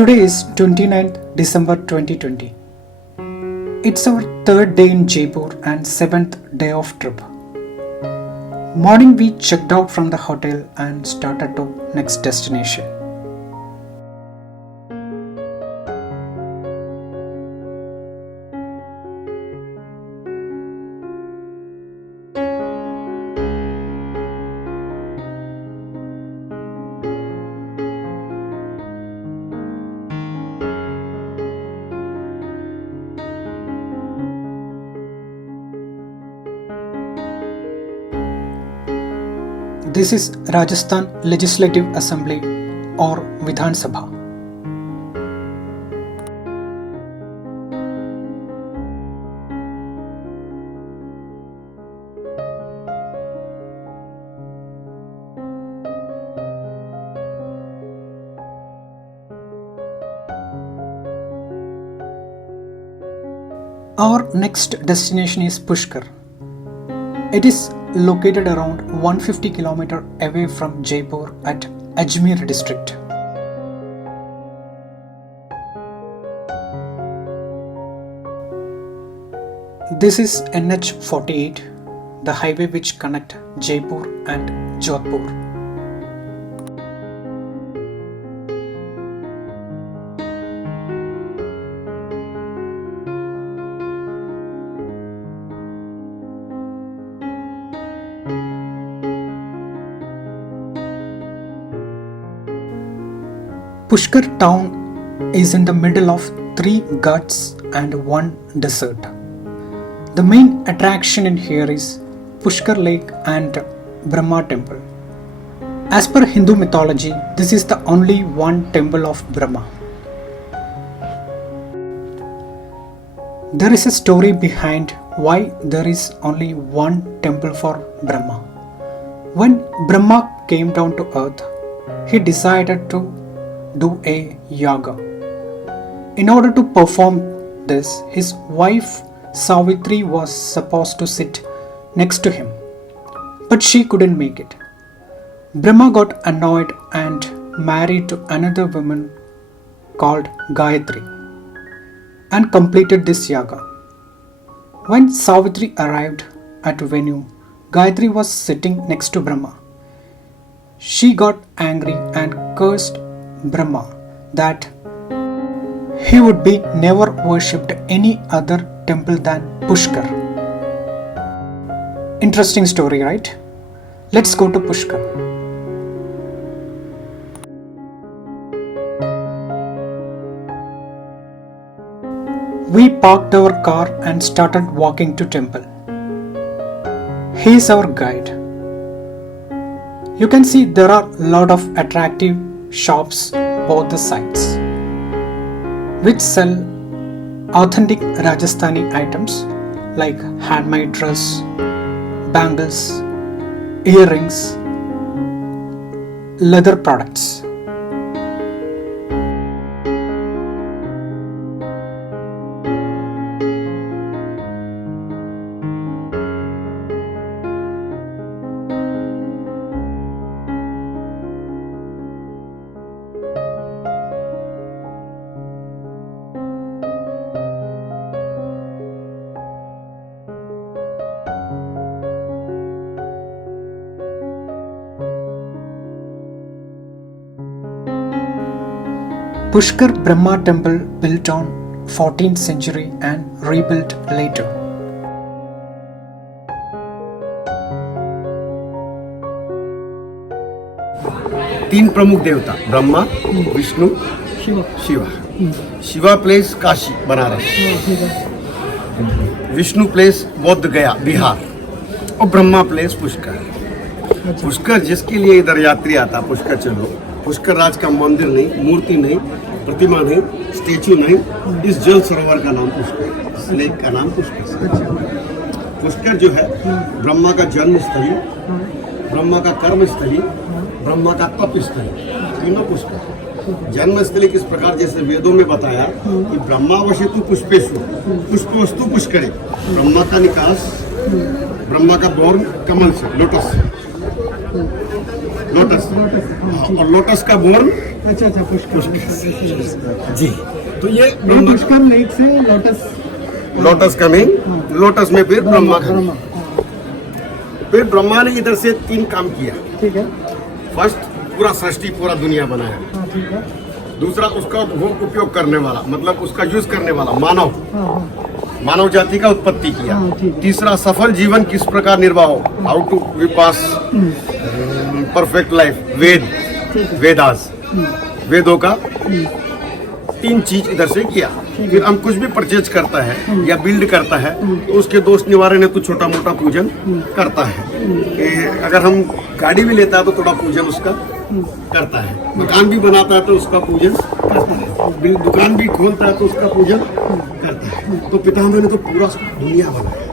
Today is 29th December 2020. It's our third day in Jaipur and seventh day of trip. Morning we checked out from the hotel and started to next destination. This is Rajasthan Legislative Assembly or Vidhan Sabha. Our next destination is Pushkar. It is located around 150 km away from Jaipur at Ajmer district. This is NH48, the highway which connects Jaipur and Jodhpur. Pushkar town is in the middle of 3 ghats and 1 desert. The main attraction in here is Pushkar Lake and Brahma temple. As per Hindu mythology, this is the only one temple of Brahma. There is a story behind why there is only one temple for Brahma. When Brahma came down to earth, he decided to do a yoga. In order to perform this, his wife Savitri was supposed to sit next to him, but she couldn't make it. Brahma got annoyed and married to another woman called Gayatri and completed this yoga. When Savitri arrived at venue, Gayatri was sitting next to Brahma. She got angry and cursed Brahma that he would be never worshipped any other temple than Pushkar. Interesting story, right? Let's go to Pushkar. We parked our car and started walking to temple. He is our guide. You can see there are a lot of attractive shops both the sides which sell authentic Rajasthani items like handmade dress, bangles, earrings, leather products. Pushkar Brahma temple built on 14th century and rebuilt later. तीन प्रमुख देवता Brahma, Vishnu, Shiva. Shiva place Kashi Banaras, Vishnu place बौद्ध गया बिहार और Brahma place Pushkar. Pushkar जिसके लिए इधर यात्री आता पुष्कर चलो, पुष्कर राज का मंदिर नहीं, मूर्ति नहीं, प्रतिमा नहीं, स्टेचू नहीं, इस जल सरोवर का नाम पुष्कर, इस लेक का नाम पुष्कर. पुष्कर जो है ब्रह्मा का जन्म स्थली, ब्रह्मा का कर्म स्थली, ब्रह्मा का तप स्थली, तीनों पुष्कर. जन्म स्थली किस प्रकार जैसे वेदों में बताया कि ब्रह्मा वशतु पुष्पेशु, पुष्पवस्तु पुष्करे. ब्रह्मा का निकास, ब्रह्मा का बोर्न कमल से, लोटस से. लोटस। लोटस। और लोटस का बोर्न अच्छा अच्छा, पुष्कर। जी। तो ये पुष्कर लेक से लोटस। लोटस का नहीं, लोटस में फिर ब्रह्मा का नहीं। फिर ब्रह्मा ने इधर से 3 काम किया। ठीक है। फर्स्ट, पूरा सृष्टि, पूरा दुनिया बनाया। हाँ ठीक है। दूसरा, उसका उपयोग करने वाला, मतलब उसका यूज करने वाला मानव, हाँ मानव जाति का उत्पत्ति किया। हाँ, ठीक है। तीसरा, सफल जीवन किस प्रकार निर्वाह हो, how to we pass perfect life, Vedas, वेदों का 3 चीज इधर से किया। फिर हम कुछ भी परचेज करता है या बिल्ड करता है तो उसके दोष निवारण हेतु छोटा मोटा पूजन करता है। अगर हम गाड़ी भी लेता है तो थोड़ा पूजन उसका करता है, मकान भी बनाता है तो उसका पूजन करता है, दुकान भी खोलता है तो उसका पूजन करता है। तो पितामह ने तो पूरा दुनिया बनाया,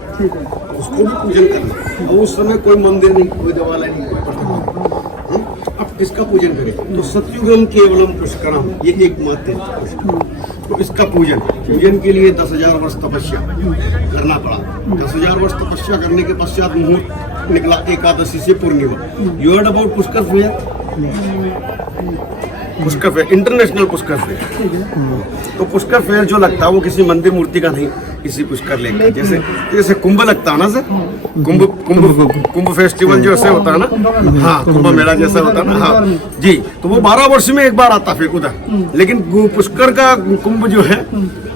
उसको भी पूजन करना। और उस समय कोई मंदिर नहीं, कोई देवालय नहीं, कोई प्रतिमा नहीं। अब किसका पूजन करें? तो सत्युगम केवलम पुष्करम, ये एकमात्र पुष्कर। तो इसका पूजन के लिए 10,000 वर्ष तपस्या करना पड़ा। 10,000 वर्ष तपस्या करने के पश्चात मुहूर्त निकला एकादशी से पूर्णिमा। You heard about Pushkar fair? Pushkar fair, international Pushkar fair. तो पुष्कर फेयर जो लगता है वो किसी मंदिर मूर्ति का नहीं, किसी पुष्कर लेक का। जैसे कुंभ लगता है ना सर, कुंभ फेस्टिवल जो ऐसे होता है ना, हाँ, कुंभ मेला जैसा होता है ना, हाँ जी। तो वो 12 वर्ष में एक बार आता फिर उधर। लेकिन पुष्कर का कुंभ जो है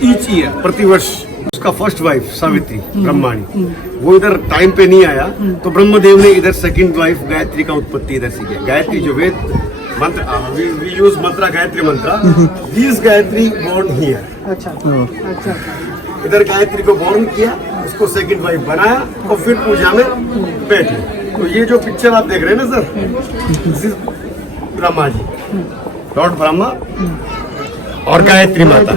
ईच ईयर, प्रतिवर्ष। उसका फर्स्ट वाइफ सावित्री ब्रह्माणी, वो इधर टाइम पे नहीं आया तो ब्रह्मदेव ने इधर सेकंड वाइफ गायत्री का उत्पत्ति इधर से किया। गायत्री जो वेद मंत्र, we use मंत्र, गायत्री मंत्र। This Gayatri born here। अच्छा अच्छा। इधर गायत्री को बॉर्न किया, उसको सेकंड वाइफ बनाया और फिर पूजा में बैठे। तो ये जो पिक्चर आप देख रहे हैं ना sir, this is Brahma ji, lord Brahma और गायत्री माता।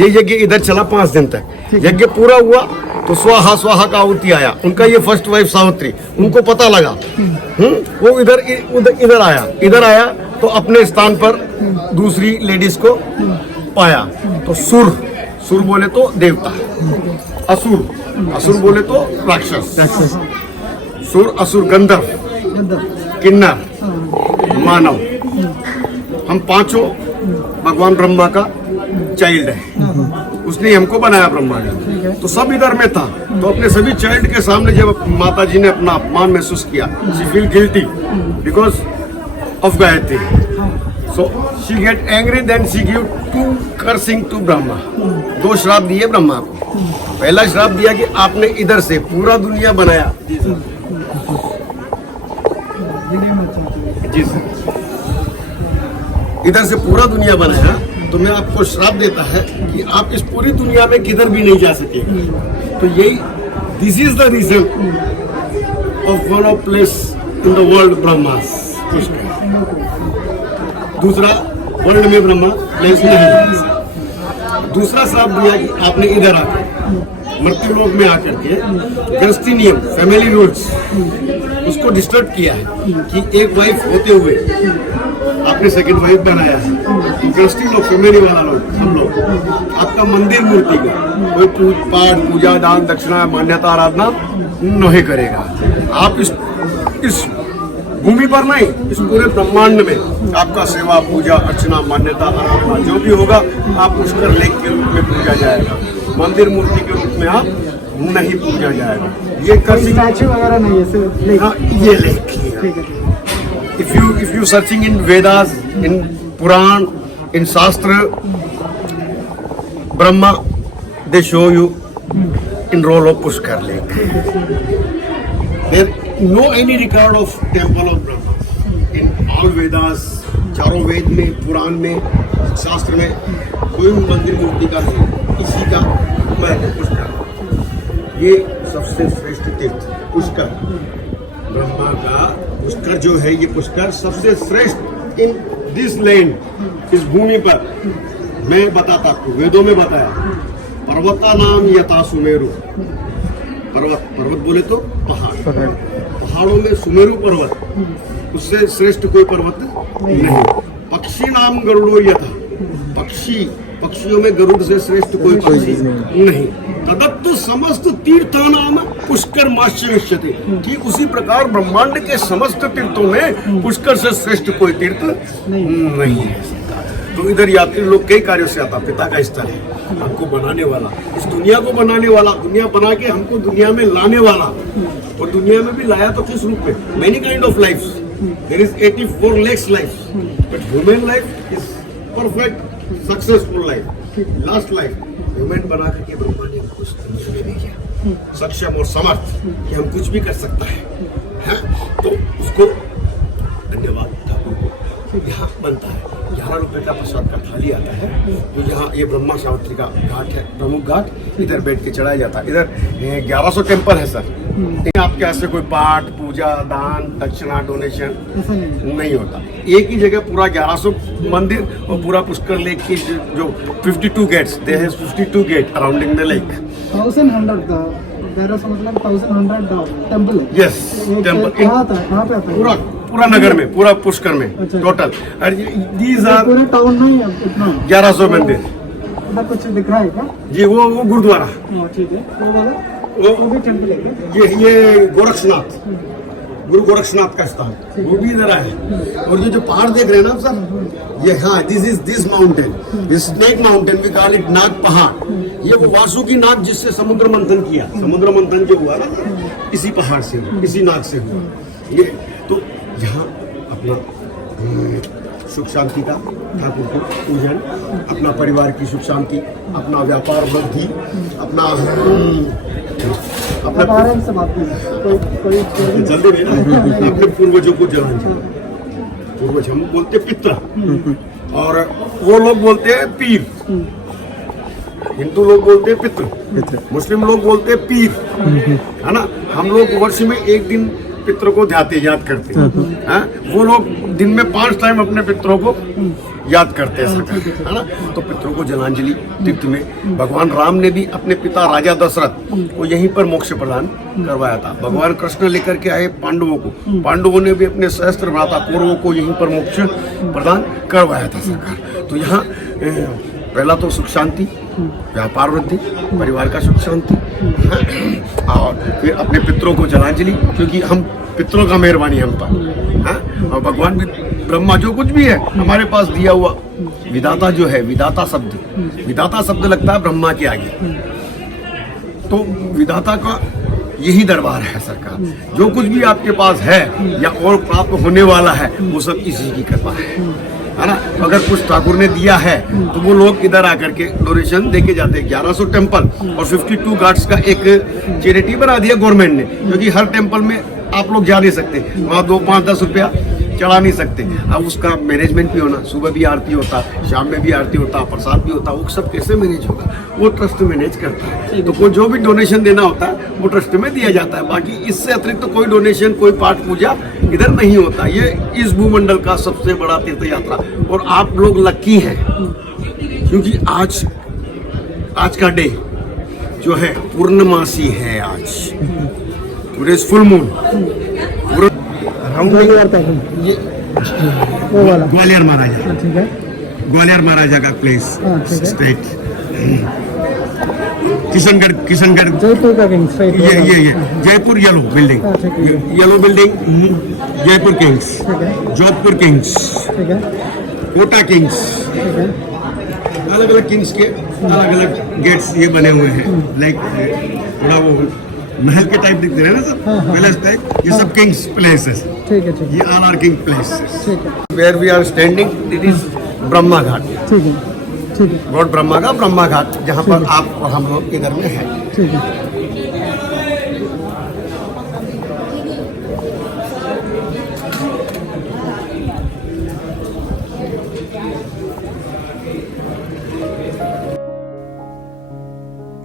ये यज्ञ इधर चला 5 दिन तक। यज्ञ पूरा हुआ तो स्वाहा स्वाहा का आहुति आया। उनका ये फर्स्ट वाइफ सावित्री, उनको पता लगा, वो इधर आया तो अपने स्थान पर दूसरी लेडीज को पाया। तो सुर बोले तो देवता, असुर बोले तो राक्षस। सुर, असुर, गंधर्व, किन्नर, मानव, हम 5 भगवान ब्रह्मा का चाइल्ड है। उसने हमको बनाया ब्रह्मा ने, तो सब इधर में था। तो अपने सभी चाइल्ड के सामने जब माता जी ने अपना अपमान महसूस किया, she feel guilty because of Gayatri, so she get angry, then she give 2 cursing to Brahma. 2 श्राप दिए ब्रह्मा को। पहला श्राप दिया कि आपने इधर से पूरा दुनिया बनाया। जी सर, इधर से पूरा दुनिया बनाया तो मैं आपको श्राप देता है कि आप इस पूरी दुनिया में किधर भी नहीं जा सकेंगे। तो यही, this is the reason of one of place in the world Brahma's, Pushkar. दूसरा, वर्ल्ड में ब्रह्मा प्लेस नहीं। दूसरा श्राप दिया कि आपने इधर आकर मृत्यु लोक में आकर के गृहस्थी नियम, फैमिली रूल्स, उसको डिस्टर्ब किया है कि एक वाइफ होते हुए आपने सेकंड वाइफ बनाया है। गृहस्थी लोग, फैमिली वाला लोग, सब लोग आपका मंदिर मूर्ति का कोई पाठ, पूजा, दान, दक्षिणा, मान्यता, आराधना नहीं करेगा। आप इस भूमि पर नहीं, इस पूरे ब्रह्मांड में आपका सेवा, पूजा, अर्चना, मान्यता, आराधना जो भी होगा, आप पुष्कर लेक के रूप में पूजा जाएगा। मंदिर मूर्ति के रूप में आप नहीं पूजा जाएगा। ये स्टैचू वगैरह नहीं है, हाँ, ये lake. If you searching in Vedas, in Puran, in Shastra, Brahma, they show you in role of Pushkar Lake. There no any record of temple of Brahma in all Vedas, चारों वेद में, पुराण में, शास्त्र में कोई मंदिर मूर्ति का नहीं। इसी का महत्व पुष्कर। ये सबसे श्रेष्ठ तीर्थ पुष्कर, ब्रह्मा का पुष्कर जो है, ये पुष्कर सबसे श्रेष्ठ इन दिस लैंड, इस भूमि पर। मैं बताता आपको, वेदों में बताया, पर्वता नाम यथा सुमेरु। पर्वत बोले तो पहाड़, पहाड़ों में सुमेरु पर्वत, उससे श्रेष्ठ कोई पर्वत नहीं। पक्षी नाम गरुड़ो यथा, पक्षियों में गरुड़ से श्रेष्ठ कोई पक्षी नहीं। तदत्तु समस्त तीर्थानाम पुष्कर माश्चर्यते, ठीक उसी प्रकार ब्रह्मांड के समस्त तीर्थों में पुष्कर से श्रेष्ठ कोई तीर्थ नहीं है। तो इधर यात्री लोग कई कार्यों से आता, पिता का स्थल है, हमको बनाने वाला, इस दुनिया को बनाने वाला, दुनिया बना के हमको दुनिया में लाने वाला, और दुनिया में भी लाया तो किस रूप में, many kind of life, there is 84 lakhs life, but human life is perfect successful life, last life human बना करके ब्रह्मा ने हमको दुनिया में भेजा, सक्षम और समर्थ कि हम कुछ भी कर सकता है? तो उसको धन्यवाद यहाँ बनता है। 11 रुपए का प्रसाद का थाली आता है, तो यहाँ ये ब्रह्मा सावित्री का घाट है, प्रमुख घाट, इधर बैठ के चढ़ाया जाता है। इधर 1100 टेम्पल है सर, आपके यहाँ से कोई पाठ पूजा दान दक्षिणा डोनेशन नहीं होता। एक ही जगह पूरा 1100 मंदिर और पूरा पुष्कर लेक की जो 52 gates, they have 52 gate arounding the lake. 1100 मतलब 1100 टेम्पल है। यस, टेम्पल कहाँ पे आता है? पूरा नगर में, पूरा पुष्कर में टोटल, और दीज आर पूरे टाउन में इतना 1100 मंदिर। कुछ दिख रहा है क्या? जी वो गुरुद्वारा, ठीक है, वो भी टेम्पल है क्या? ये गोरक्षनाथ, गुरु गोरक्षनाथ का स्थान, वो भी इधर है। और ये जो पहाड़ देख रहे हैं ना सर, ये हाँ, this mountain, this snake mountain, we call it Nag Pahad. ये वो वासुकी नाग जिससे समुद्र मंथन किया, समुद्र मंथन जो हुआ ना, इसी पहाड़ से हुआ, इसी नाग से हुआ। ये तो यहाँ अपना सुख शांति का ठाकुर को पूजन, अपना परिवार की सुख शांति, अपना व्यापार वृद्धि, अपना आराम से बात कोई जल्दी नहीं ना, अपने पूर्वजों को जलांजलि। पूर्वज हम बोलते पित्र, और वो लोग बोलते हैं पीर। हिंदू लोग बोलते हैं पित्र, मुस्लिम लोग बोलते हैं पीर, है ना। हम लोग वर्ष में एक दिन पितरों को याद करते हैं, वो लोग दिन में 5 टाइम अपने पितरों को याद करते हैं सरकार, है ना। तो पितरों को जलांजलि तीर्थ में भगवान राम ने भी अपने पिता राजा दशरथ को यहीं पर मोक्ष प्रदान करवाया था। भगवान कृष्ण लेकर के आए पांडवों को, पांडवों ने भी अपने सहस्त्र भ्राता कौरवों को यहीं पर मोक्ष प्रदान करवाया था सरकार। तो यहाँ पहला तो सुख शांति, व्यापार वृद्धि, परिवार का सुख शांति, और फिर अपने पितरों को जलांजलि, क्योंकि हम पितरों का मेहरबानी हम पर, और भगवान भी ब्रह्मा जो कुछ भी है हमारे पास दिया हुआ, विधाता जो है, विधाता शब्द लगता है ब्रह्मा के आगे। तो विधाता का यही दरबार है सरकार, जो कुछ भी आपके पास है या और प्राप्त होने वाला है वो सब इसी की कृपा है ना। अगर कुछ ठाकुर ने दिया है तो वो लोग इधर आकर के डोनेशन देके जाते हैं। 1100 टेम्पल और 52 घाट्स का एक चैरिटी बना दिया गवर्नमेंट ने, क्योंकि हर टेम्पल में आप लोग जा नहीं सकते, वहाँ 2, 5, 10 रुपया चढ़ा नहीं सकते। अब उसका मैनेजमेंट भी होना, सुबह भी आरती होता, शाम में भी आरती होता, प्रसाद भी होता, वो सब कैसे मैनेज होगा, वो ट्रस्ट मैनेज करता है। तो कोई जो भी डोनेशन देना होता है वो ट्रस्ट में दिया जाता है। बाकी इससे अतिरिक्त तो कोई डोनेशन, कोई पाठ पूजा इधर नहीं होता। ये इस भूमंडल का सबसे बड़ा तीर्थ यात्रा, और आप लोग लक्की हैं क्योंकि आज का डे जो है पूर्णमासी है, आज टुडे इज फुल मून। ये ग्वालियर महाराजा, ठीक है, ग्वालियर महाराजा का प्लेस, स्टेट, किशनगढ़ जयपुर का किंग्स, ये Jaipur yellow building, yellow building Jaipur kings, Jodhpur kings, Kota kings, अलग अलग किंग्स के अलग अलग गेट्स ये बने हुए हैं। लाइक थोड़ा वो महल के टाइप दिखते हैं ना सर, पैलेस टाइप, ये सब किंग्स प्लेसेस, ठीक है, ये ऑल आर किंग प्लेसेस। ठीक है, where we are standing it is Brahma Ghat, ठीक है, ठीक है, गॉड ब्रह्मा का ब्रह्मा घाट, जहाँ पर आप और हम लोग इधर में हैं। ठीक है।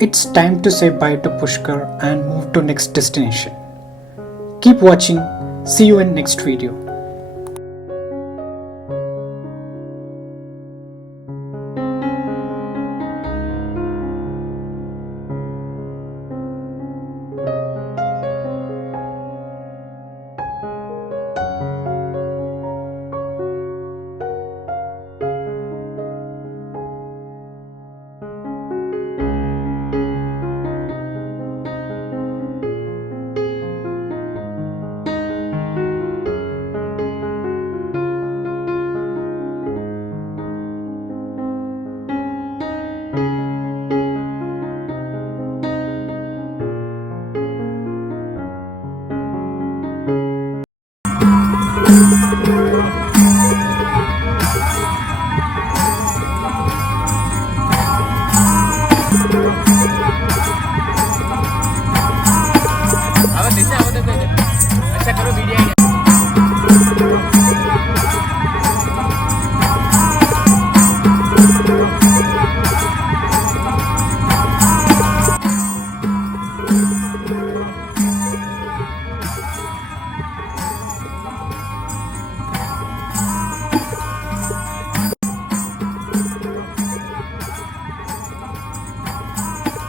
It's time to say bye to Pushkar and move to next destination. Keep watching. See you in next video.